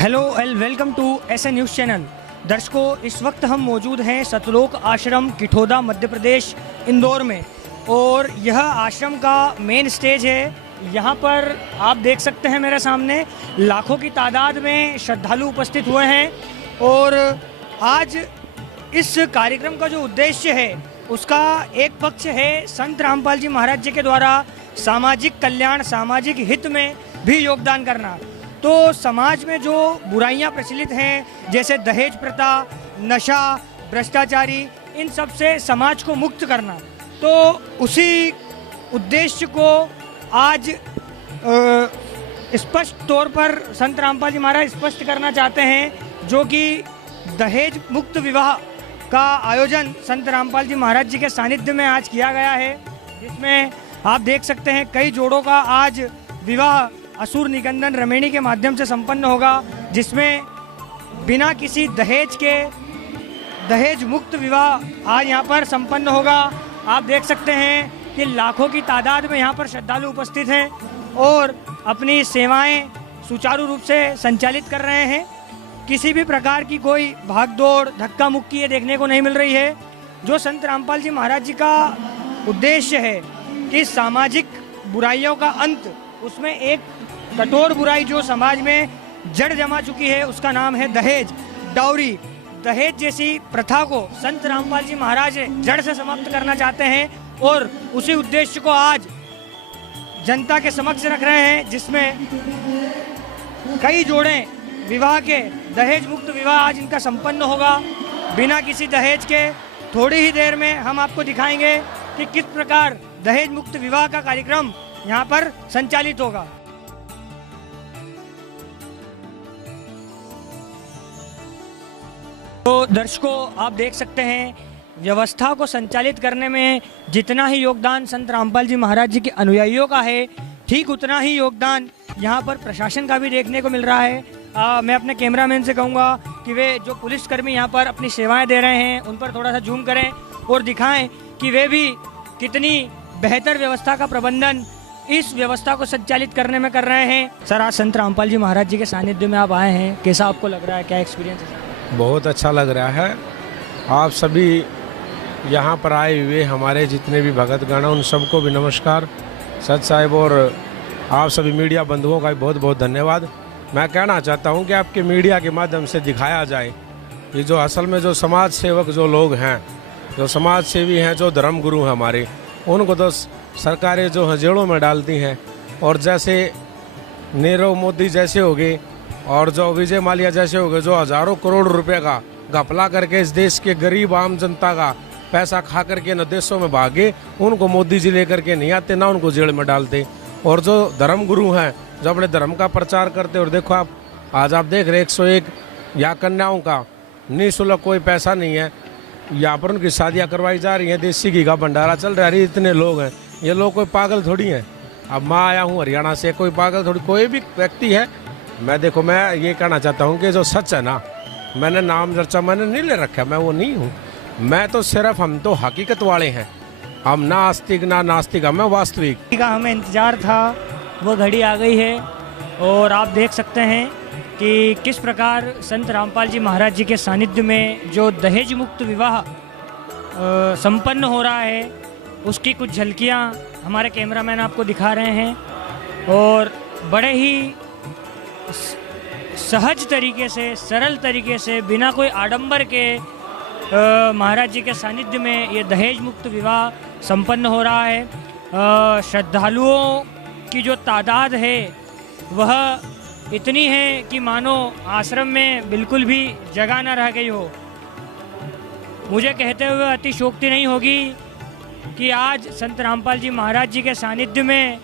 Hello and welcome to SA news channel. दर्शकों, इस वक्त हम मौजूद हैं सतलोक आश्रम किठोदा मध्य प्रदेश इंदौर में और यह आश्रम का मेन स्टेज है। यहाँ पर आप देख सकते हैं मेरे सामने लाखों की तादाद में श्रद्धालु उपस्थित हुए हैं और आज इस कार्यक्रम का जो उद्देश्य है उसका एक पक्ष है संत रामपाल जी महाराज जी के द्वारा सामाजिक कल्याण, सामाजिक हित में भी योगदान करना। तो समाज में जो बुराइयां प्रचलित हैं जैसे दहेज प्रथा, नशा, भ्रष्टाचारी, इन सब से समाज को मुक्त करना, तो उसी उद्देश्य को आज स्पष्ट तौर पर संत रामपाल जी महाराज स्पष्ट करना चाहते हैं, जो कि दहेज मुक्त विवाह का आयोजन संत रामपाल जी महाराज जी के सानिध्य में आज किया गया है, जिसमें आप देख सकते हैं कई जोड़ों का आज विवाह असुर निकंदन रमेणी के माध्यम से संपन्न होगा, जिसमें बिना किसी दहेज के दहेज मुक्त विवाह आज यहाँ पर संपन्न होगा। आप देख सकते हैं कि लाखों की तादाद में यहाँ पर श्रद्धालु उपस्थित हैं और अपनी सेवाएं सुचारू रूप से संचालित कर रहे हैं। किसी भी प्रकार की कोई भागदौड़, धक्का मुक्की ये देखने को नहीं मिल रही है। जो संत रामपाल जी महाराज जी का उद्देश्य है कि सामाजिक बुराइयों का अंत, उसमें एक कठोर बुराई जो समाज में जड़ जमा चुकी है उसका नाम है दहेज, डाउरी। दहेज जैसी प्रथा को संत रामपाल जी महाराज जड़ से समाप्त करना चाहते हैं और उसी उद्देश्य को आज जनता के समक्ष रख रहे हैं, जिसमें कई जोड़े विवाह के दहेज मुक्त विवाह आज इनका संपन्न होगा बिना किसी दहेज के। थोड़ी ही देर में हम आपको दिखाएंगे कि किस प्रकार दहेज मुक्त विवाह का कार्यक्रम यहाँ पर संचालित होगा। तो दर्शकों, आप देख सकते हैं व्यवस्था को संचालित करने में जितना ही योगदान संत रामपाल जी महाराज जी के अनुयायियों का है, ठीक उतना ही योगदान यहाँ पर प्रशासन का भी देखने को मिल रहा है। मैं अपने कैमरामैन से कहूँगा कि वे जो पुलिसकर्मी यहाँ पर अपनी सेवाएं दे रहे हैं उन पर थोड़ा सा जूम करें और दिखाएं कि वे भी कितनी बेहतर व्यवस्था का प्रबंधन इस व्यवस्था को संचालित करने में कर रहे हैं। सर, आज संत रामपाल जी महाराज जी के सानिध्य में आप आए हैं, कैसा आपको लग रहा है, क्या एक्सपीरियंस है? बहुत अच्छा लग रहा है। आप सभी यहाँ पर आए हुए हमारे जितने भी भगतगण हैं उन सबको भी नमस्कार सत साहिब, और आप सभी मीडिया बंधुओं का भी बहुत बहुत धन्यवाद। मैं कहना चाहता हूँ कि आपके मीडिया के माध्यम से दिखाया जाए कि जो असल में जो समाज सेवक जो लोग हैं, जो समाज सेवी हैं, जो धर्म गुरु हैं हमारे, उनको तो सरकारें जो हैं जेलों में डालती हैं, और जैसे नीरव मोदी जैसे हो गए और जो विजय माल्या जैसे हो गए, जो हजारों करोड़ रुपए का घपला करके इस देश के गरीब आम जनता का पैसा खा करके न देशों में भागे, उनको मोदी जी लेकर के नहीं आते, ना उनको जेल में डालते। और जो धर्म गुरु हैं जो अपने धर्म का प्रचार करते, और देखो आप आज आप देख रहे 101 या कन्याओं का निःशुल्क कोई पैसा नहीं है, यहाँ पर उनकी शादियाँ करवाई जा रही हैं, देसी घी का भंडारा चल रहा है। इतने लोग हैं, ये लोग कोई पागल थोड़ी हैं। अब मैं आया हूँ हरियाणा से, कोई पागल थोड़ी कोई भी व्यक्ति है। मैं ये कहना चाहता हूँ कि जो सच है ना, मैंने नाम चर्चा मैंने नहीं ले रखा, मैं वो नहीं हूँ। मैं तो सिर्फ, हम तो हकीकत वाले हैं, हम ना आस्तिक ना नास्तिक, हमें वास्तविक का हमें इंतजार था, वो घड़ी आ गई है। और आप देख सकते हैं कि किस प्रकार संत रामपाल जी महाराज जी के सानिध्य में जो दहेज मुक्त विवाह संपन्न हो रहा है, उसकी कुछ झलकियां हमारे कैमरामैन आपको दिखा रहे हैं। और बड़े ही सहज तरीके से, सरल तरीके से, बिना कोई आडंबर के महाराज जी के सानिध्य में ये दहेज मुक्त विवाह संपन्न हो रहा है। श्रद्धालुओं की जो तादाद है वह इतनी है कि मानो आश्रम में बिल्कुल भी जगह न रह गई हो। मुझे कहते हुए अतिशयोक्ति नहीं होगी कि आज संत रामपाल जी महाराज जी के सानिध्य में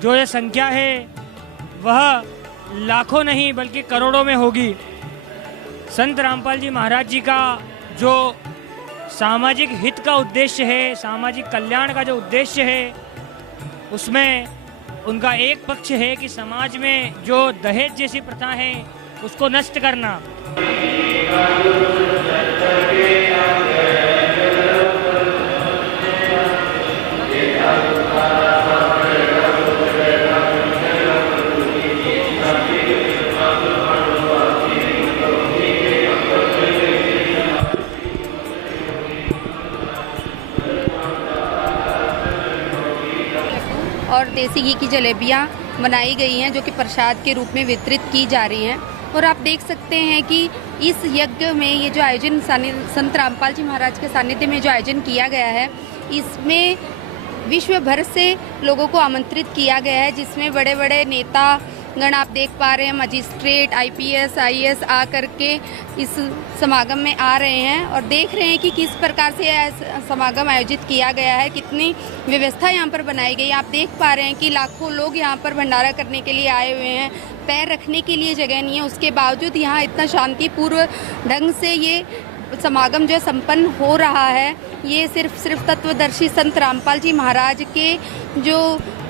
जो ये संख्या है वह लाखों नहीं बल्कि करोड़ों में होगी। संत रामपाल जी महाराज जी का जो सामाजिक हित का उद्देश्य है, सामाजिक कल्याण का जो उद्देश्य है, उसमें उनका एक पक्ष है कि समाज में जो दहेज जैसी प्रथा है उसको नष्ट करना। देसी घी की जलेबियाँ बनाई गई हैं, जो कि प्रसाद के रूप में वितरित की जा रही हैं। और आप देख सकते हैं कि इस यज्ञ में ये जो आयोजन संत रामपाल जी महाराज के सानिध्य में जो आयोजन किया गया है, इसमें विश्व भर से लोगों को आमंत्रित किया गया है, जिसमें बड़े बड़े नेता गण आप देख पा रहे हैं, मजिस्ट्रेट, IPS, IAS आ करके इस समागम में आ रहे हैं और देख रहे हैं कि किस प्रकार से यह समागम आयोजित किया गया है, कितनी व्यवस्था यहाँ पर बनाई गई। आप देख पा रहे हैं कि लाखों लोग यहाँ पर भंडारा करने के लिए आए हुए हैं, पैर रखने के लिए जगह नहीं है, उसके बावजूद यहाँ इतना शांतिपूर्व ढंग से ये समागम जो संपन्न हो रहा है। ये सिर्फ तत्वदर्शी संत रामपाल जी महाराज के जो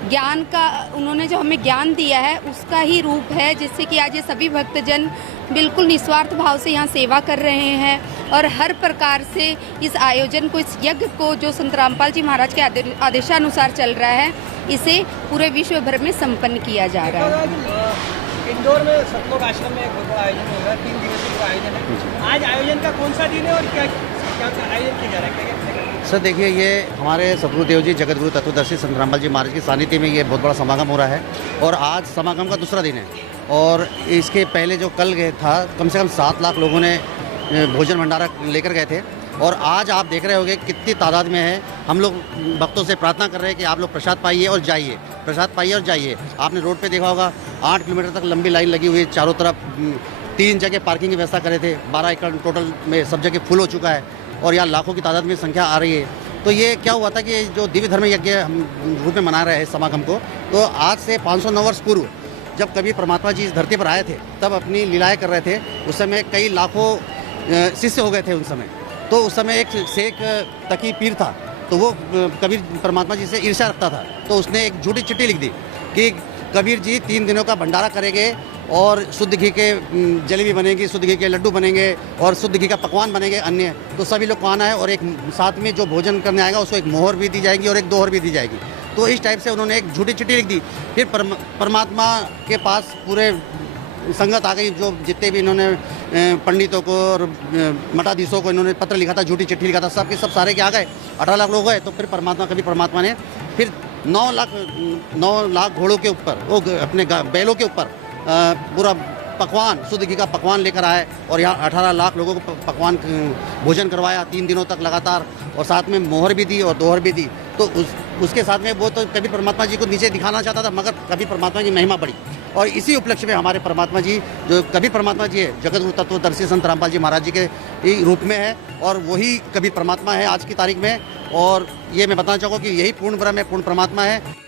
ज्ञान का उन्होंने जो हमें ज्ञान दिया है उसका ही रूप है, जिससे कि आज ये सभी भक्तजन बिल्कुल निस्वार्थ भाव से यहाँ सेवा कर रहे हैं और हर प्रकार से इस आयोजन को, इस यज्ञ को जो संत रामपाल जी महाराज के आदेशानुसार चल रहा है, इसे पूरे विश्व भर में संपन्न किया जा रहा है। इंदौर में सतलोक आश्रम में एक बहुत बड़ा आयोजन होगा, 3 दिवसीय का आयोजन है। आज आयोजन का कौन सा दिन है और क्या आयोजन किया जा रहा है? सर देखिए, ये हमारे सतगुरुदेव जी जगतगुरु तत्वदर्शी संत रामपाल जी महाराज के सानिध्य में ये बहुत बड़ा समागम हो रहा है और आज समागम का दूसरा दिन है। और इसके पहले जो कल गए था, कम से कम 7 लाख लोगों ने भोजन भंडारा लेकर गए थे और आज आप देख रहे होंगे कितनी तादाद में है। हम लोग भक्तों से प्रार्थना कर रहे हैं कि आप लोग प्रसाद पाइए और जाइए, प्रसाद पाइए और जाइए। आपने रोड पे देखा होगा 8 किलोमीटर तक लंबी लाइन लगी हुई है, चारों तरफ 3 जगह पार्किंग की व्यवस्था करे थे, 12 एकड़ टोटल में सब जगह फुल हो चुका है और यहाँ लाखों की तादाद में संख्या आ रही है। तो ये क्या हुआ था कि जो दिव्य धर्म यज्ञ हम रूप में मना रहे हैं समागम को, तो आज से 509 वर्ष पूर्व जब कभी परमात्मा जी इस धरती पर आए थे तब अपनी लीलाएं कर रहे थे। उस समय कई लाखों शिष्य हो गए थे उस समय। तो उस समय एक शेख तकी पीर था, तो वो कबीर परमात्मा जी से ईर्ष्या रखता था, तो उसने एक झूठी चिट्ठी लिख दी कि कबीर जी 3 दिनों का भंडारा करेंगे और शुद्ध घी के जलेबी बनेगी, शुद्ध घी के लड्डू बनेंगे और शुद्ध घी का पकवान बनेंगे अन्य, तो सभी लोग को आना है और एक साथ में जो भोजन करने आएगा उसको एक मोहर भी दी जाएगी और एक दोहर भी दी जाएगी। तो इस टाइप से उन्होंने एक झूठी चिट्ठी लिख दी। फिर परमात्मा के पास पूरे संगत आ गई, जो जितने भी इन्होंने पंडितों को और मठाधीशों को इन्होंने पत्र लिखा था, झूठी चिट्ठी लिखा था, सब के सब सारे के आ गए, 18 लाख लोग गए। तो फिर परमात्मा ने फिर 9 लाख घोड़ों के ऊपर, वो अपने बैलों के ऊपर पूरा पकवान, शुद्ध घी का पकवान लेकर आए और यहाँ 18 लाख लोगों को पकवान भोजन करवाया 3 दिनों तक लगातार, और साथ में मोहर भी दी और दोहर भी दी। तो उसके साथ में वो तो कभी परमात्मा जी को नीचे दिखाना चाहता था, मगर कभी परमात्मा की महिमा बढ़ी। और इसी उपलक्ष्य में हमारे परमात्मा जी, जो कभी परमात्मा जी है, जगतगुरु तत्वदर्शी संत रामपाल जी महाराज जी के रूप में है और वही कभी परमात्मा है आज की तारीख में। और ये मैं बताना चाहूँगा कि यही पूर्ण ब्रह्म है, पूर्ण परमात्मा है।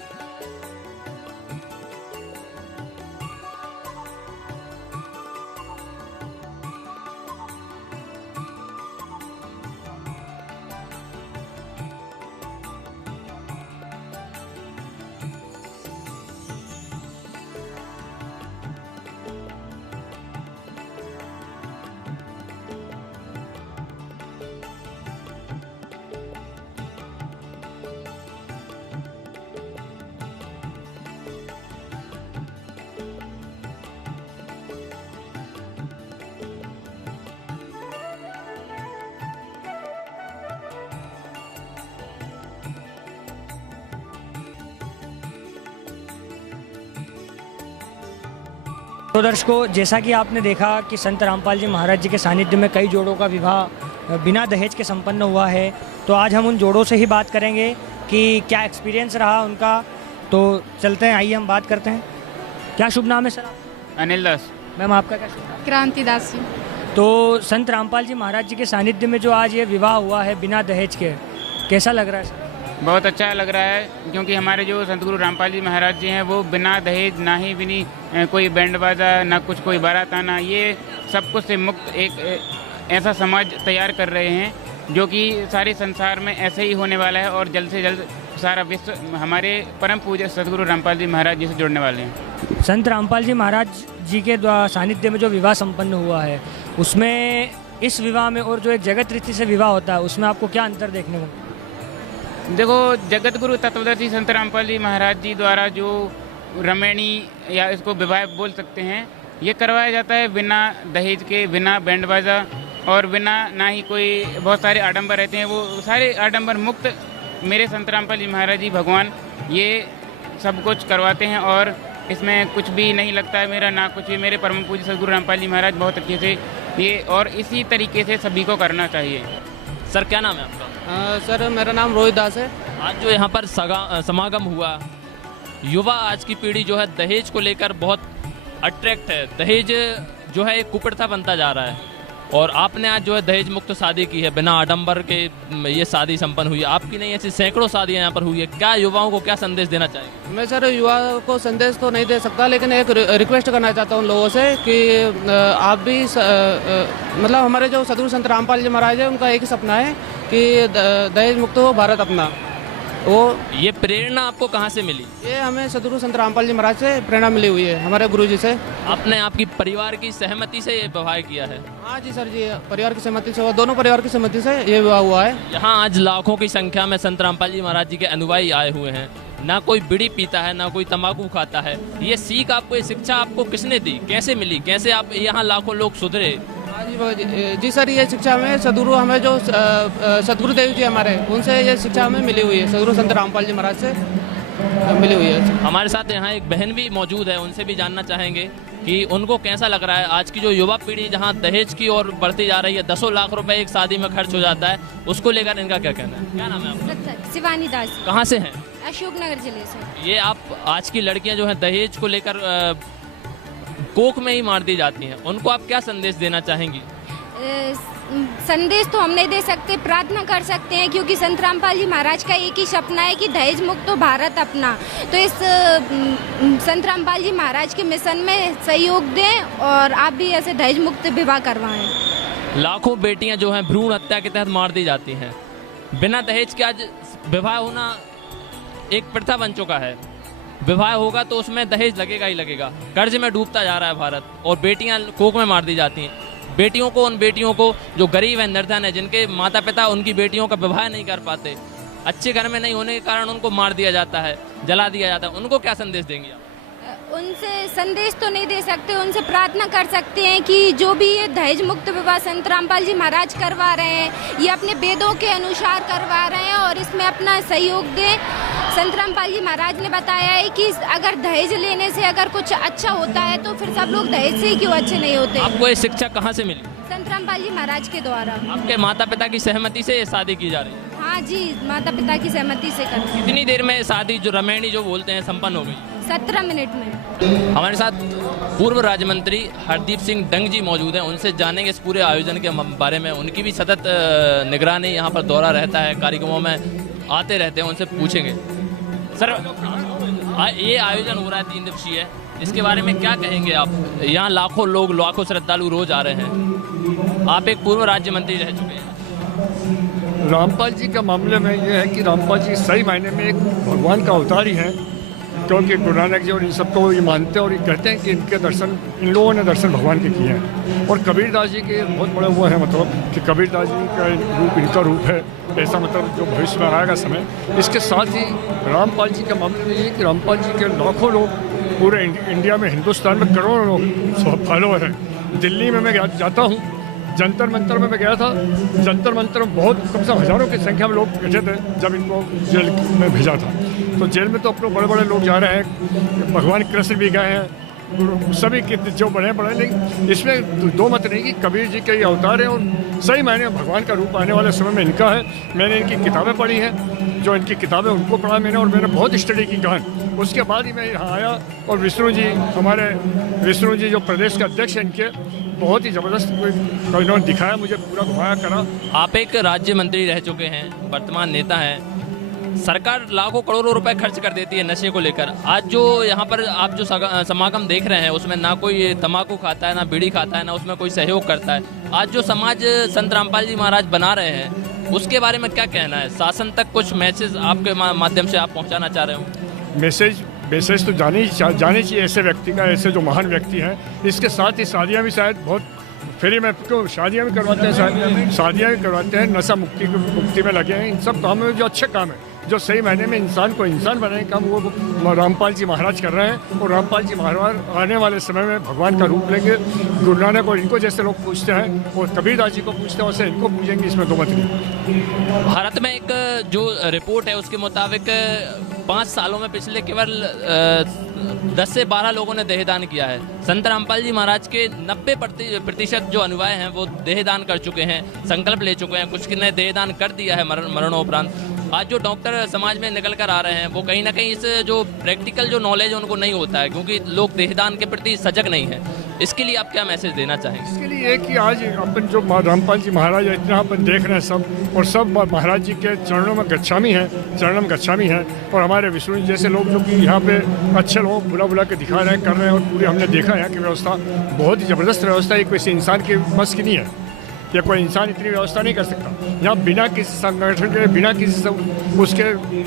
तो दर्शकों, जैसा कि आपने देखा कि संत रामपाल जी महाराज जी के सानिध्य में कई जोड़ों का विवाह बिना दहेज के संपन्न हुआ है। तो आज हम उन जोड़ों से ही बात करेंगे कि क्या एक्सपीरियंस रहा उनका। तो चलते हैं, आइए हम बात करते हैं। क्या शुभ नाम है सर आपका? अनिल दास। मैम आपका क्या शुभ नाम? क्रांति दासी। तो संत रामपाल जी महाराज जी के सानिध्य में जो आज ये विवाह हुआ है बिना दहेज के, कैसा लग रहा है सर? बहुत अच्छा लग रहा है, क्योंकि हमारे जो संत गुरु रामपाल जी महाराज जी हैं वो बिना दहेज, ना ही बिनी कोई बैंड बाजा, ना कुछ कोई बारात आना, ये सब कुछ से मुक्त एक ऐसा समाज तैयार कर रहे हैं जो कि सारे संसार में ऐसे ही होने वाला है और जल्द से जल्द सारा विश्व हमारे परम पूज्य सतगुरु रामपाल जी महाराज जी से जुड़ने वाले हैं। संत रामपाल जी महाराज जी के सानिध्य में जो विवाह संपन्न हुआ है, उसमें इस विवाह में और जो एक जगत रीति से विवाह होता है, उसमें आपको क्या अंतर देखने को? देखो, जगत गुरु तत्वदर्शी संत रामपाल जी महाराज जी द्वारा जो रमणी या इसको विवाह बोल सकते हैं, ये करवाया जाता है बिना दहेज के, बिना बैंड बाजा और बिना ना ही कोई बहुत सारे आडंबर रहते हैं, वो सारे आडंबर मुक्त मेरे संत रामपाल जी महाराज जी भगवान ये सब कुछ करवाते हैं और इसमें कुछ भी नहीं लगता है मेरा ना कुछ भी। मेरे परम पूज्य सदगुरु रामपाल जी महाराज बहुत अच्छे से ये और इसी तरीके से सभी को करना चाहिए। सर क्या नाम है आपका? सर मेरा नाम रोहित दास है। आज जो यहाँ पर समागम हुआ, युवा आज की पीढ़ी जो है दहेज को लेकर बहुत अट्रैक्ट है। दहेज जो है एक कुप्रथा बनता जा रहा है और आपने आज जो है दहेज मुक्त शादी की है, बिना आडंबर के ये शादी संपन्न हुई है। आपकी नहीं ऐसी सैकड़ों शादियाँ यहाँ पर हुई है। क्या युवाओं को क्या संदेश देना चाहेंगे? मैं सर युवाओं को संदेश तो नहीं दे सकता, लेकिन एक रिक्वेस्ट करना चाहता हूँ उन लोगों से कि आप भी मतलब हमारे जो सदगुरु संत रामपाल जी महाराज है उनका एक ही सपना है कि दहेज मुक्त हो भारत अपना। वो ये प्रेरणा आपको कहाँ से मिली? ये हमें सदगुरु संत रामपाल जी महाराज से प्रेरणा मिली हुई है, हमारे गुरु जी से। आपने आपकी परिवार की सहमति से ये विवाह किया है? हाँ जी सर जी, परिवार की सहमति से, दोनों परिवार की सहमति से ये विवाह हुआ है। यहाँ आज लाखों की संख्या में संत रामपाल जी महाराज जी के अनुयायी आए हुए हैं। ना कोई बीड़ी पीता है, ना कोई तंबाकू खाता है। ये सीख आपको, ये शिक्षा आपको किसने दी, कैसे मिली, कैसे आप यहाँ लाखों लोग सुधरे? हाँ जी सर, ये शिक्षा हमें सदगुरु हमें जो सदगुरुदेव जी हमारे उनसे ये शिक्षा हमें मिली हुई है, सदगुरु संत रामपाल जी महाराज से मिली हुई है। हमारे साथ यहाँ एक बहन भी मौजूद है, उनसे भी जानना चाहेंगे कि उनको कैसा लग रहा है आज की जो युवा पीढ़ी जहाँ दहेज की ओर बढ़ती जा रही है। 10 लाख रुपए एक शादी में खर्च हो जाता है, उसको लेकर इनका क्या कहना है? क्या नाम है आपका? शिवानी दास। कहाँ से हैं? अशोकनगर जिले से। ये आप आज की लड़कियां जो हैं दहेज को लेकर कोख में ही मार दी जाती हैं, उनको आप क्या संदेश देना चाहेंगी? संदेश तो हम नहीं दे सकते, प्रार्थना कर सकते हैं, क्योंकि संत रामपाल जी महाराज का एक ही सपना है कि दहेज मुक्त हो भारत अपना। तो इस संत रामपाल जी महाराज के मिशन में सहयोग दें और आप भी ऐसे दहेज मुक्त विवाह करवाएं। लाखों बेटियां जो हैं भ्रूण हत्या के तहत मार दी जाती हैं। बिना दहेज के आज विवाह होना एक प्रथा बन चुका है। विवाह होगा तो उसमें दहेज लगेगा ही लगेगा। कर्ज में डूबता जा रहा है भारत और बेटियां कोख में मार दी जाती हैं। बेटियों को, उन बेटियों को जो गरीब है, निर्धन है, जिनके माता पिता उनकी बेटियों का विवाह नहीं कर पाते, अच्छे घर में नहीं होने के कारण उनको मार दिया जाता है, जला दिया जाता है, उनको क्या संदेश देंगे आप? उनसे संदेश तो नहीं दे सकते, उनसे प्रार्थना कर सकते हैं कि जो भी ये दहेज मुक्त विवाह संत रामपाल जी महाराज करवा रहे हैं, ये अपने वेदों के अनुसार करवा रहे हैं और इसमें अपना सहयोग दें। संत रामपाल जी महाराज ने बताया है कि अगर दहेज लेने से अगर कुछ अच्छा होता है तो फिर सब लोग दहेज से ही क्यों अच्छे नहीं होते। आपको ये शिक्षा कहाँ से मिली? संत रामपाल जी महाराज के द्वारा। आपके माता पिता की सहमति से ये शादी की जा रही है? हाँ जी, माता पिता की सहमति से कर। कितनी देर में शादी जो रमैनी जो बोलते हैं संपन्न हो गई? 17 मिनट में। हमारे साथ पूर्व राज्य मंत्री हरदीप सिंह डंग जी मौजूद हैं, उनसे जानेंगे इस पूरे आयोजन के बारे में। उनकी भी सतत निगरानी, यहाँ पर दौरा रहता है, कार्यक्रमों में आते रहते हैं, उनसे पूछेंगे। सर, ये आयोजन हो रहा है 3 दिवसीय, इसके बारे में क्या कहेंगे आप? यहाँ लाखों लोग, लाखों श्रद्धालु रोज आ रहे हैं। आप एक पूर्व राज्य मंत्री रह चुके हैं। रामपाल जी का मामले में ये है कि रामपाल जी सही मायने में एक भगवान का अवतार ही है, क्योंकि गुरु नानक जी और इन सबको ये मानते हैं और ये कहते हैं कि इनके दर्शन, इन लोगों ने दर्शन भगवान के किए हैं। और कबीरदास जी के बहुत बड़ा वो है, मतलब कि कबीरदास जी का रूप इनका रूप है, ऐसा मतलब जो भविष्य में आएगा समय। इसके साथ ही रामपाल जी के मामले में ये कि रामपाल जी के लाखों लोग पूरे इंडिया में, हिंदुस्तान में करोड़ों लोग फॉलोअर हैं। दिल्ली में मैं जाता हूँ, जंतर मंतर में मैं गया था, जंतर मंतर में बहुत कम से कम हज़ारों की संख्या में लोग बैठे थे जब इनको जेल में भेजा था। तो जेल में तो अपने बड़े बड़े लोग जा रहे हैं, भगवान कृष्ण भी गए हैं, सभी के जो बड़े बड़े, लेकिन इसमें दो मत नहीं कि कबीर जी के ये अवतार हैं और सही मायने में भगवान का रूप आने वाले समय में इनका है। मैंने इनकी किताबें पढ़ी हैं, जो इनकी किताबें उनको पढ़ा मैंने, और मैंने बहुत स्टडी की गहन। उसके बाद ही मैं यहाँ आया और विष्णु जी, हमारे विष्णु जी जो प्रदेश के अध्यक्ष हैं, इनके बहुत ही ज़बरदस्त इन्होंने दिखाया, मुझे पूरा घुमाया करा। आप एक राज्य मंत्री रह चुके हैं, वर्तमान नेता हैं। सरकार लाखों करोड़ों रुपए खर्च कर देती है नशे को लेकर। आज जो यहाँ पर आप जो समागम देख रहे हैं, उसमें ना कोई तंबाकू खाता है, ना बीड़ी खाता है, ना उसमें कोई सहयोग करता है। आज जो समाज संत रामपाल जी महाराज बना रहे हैं, उसके बारे में क्या कहना है? शासन तक कुछ मैसेज आपके माध्यम से आप पहुँचाना चाह रहे हो? मैसेज तो जाने चाहिए ऐसे व्यक्ति का, ऐसे जो महान व्यक्ति हैं। इसके साथ ही शादियाँ भी शायद बहुत फ्री में, क्यों शादियाँ भी करवाते हैं, शादियाँ भी करवाते हैं, नशा मुक्ति में लगे हैं। इन सब कामों में जो अच्छे काम है, जो सही मायने में इंसान को इंसान बनाने का काम, वो रामपाल जी महाराज कर रहे हैं। और रामपाल जी महाराज आने वाले समय में भगवान का रूप लेंगे। गुरु नानक और इनको जैसे लोग पूछते हैं और कबीरदास जी को पूछते हैं, वैसे इनको पूछेंगे, इसमें दो मत नहीं। भारत में एक जो रिपोर्ट है उसके मुताबिक 5 सालों में पिछले केवल 10 से 12 लोगों ने देहदान किया है। संत रामपाल जी महाराज के 90% जो अनुयायी हैं वो देहदान कर चुके हैं, संकल्प ले चुके हैं। कुछ ने देहदान कर दिया है मरणोपरांत। आज जो डॉक्टर समाज में निकल कर आ रहे हैं वो कहीं ना कहीं इस जो प्रैक्टिकल जो नॉलेज है उनको नहीं होता है, क्योंकि लोग देहदान के प्रति सजग नहीं है। इसके लिए आप क्या मैसेज देना चाहेंगे? इसके लिए है कि आज अपन जो रामपाल जी महाराज इतना अपन देख रहे हैं सब, और सब महाराज जी के चरणों में गच्छामी हैं, और हमारे विष्णु जी जैसे लोग जो कि यहाँ पे अच्छे लोग बुला के दिखा रहे हैं, कर रहे हैं, और पूरी हमने देखा है कि व्यवस्था बहुत ही ज़बरदस्त व्यवस्था है। किसी इंसान के बस की नहीं है, या कोई इंसान इतनी व्यवस्था नहीं कर सकता। यहाँ बिना किसी संगठन के, बिना किसी उसके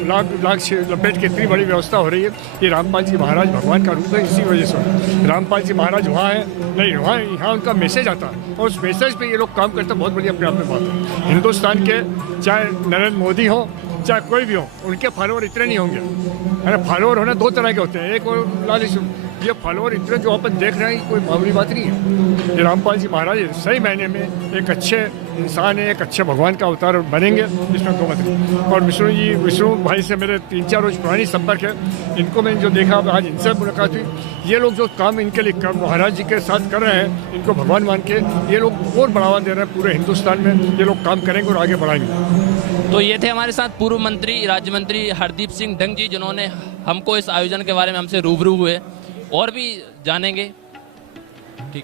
लाख लपेट के इतनी बड़ी व्यवस्था हो रही है। ये रामपाल जी महाराज भगवान का रूप है। इसी वजह से रामपाल जी महाराज वहाँ है नहीं, वहाँ यहाँ उनका मैसेज आता है, और उस मैसेज पे ये लोग काम करते हैं। बहुत बड़ी अपने आप में बात है। हिंदुस्तान के चाहे नरेंद्र मोदी हो, चाहे कोई भी हो, उनके फॉलोअर इतने नहीं होंगे, है ना। फॉलोअर होना 2 तरह के होते हैं, एक और लालिश। ये फॉलोअर इतने जो अपन देख रहे हैं कोई मामूली बात नहीं है। ये रामपाल जी महाराज सही मायने में एक अच्छे इंसान है, एक अच्छे भगवान का अवतार बनेंगे, इसमें कोई मत नहीं। और विष्णु भाई से मेरे 3-4 रोज पुरानी संपर्क है। इनको मैंने जो देखा, आज इनसे मुलाकात हुई। ये लोग जो काम इनके लिए महाराज जी के साथ कर रहे हैं, इनको भगवान मान के ये लोग और बढ़ावा दे रहे हैं। पूरे हिंदुस्तान में ये लोग काम करेंगे और आगे बढ़ाएंगे। तो ये थे हमारे साथ पूर्व मंत्री राज्य मंत्री हरदीप सिंह डंग जी, जिन्होंने हमको इस आयोजन के बारे में हमसे रूबरू हुए। और भी जानेंगे, ठीक।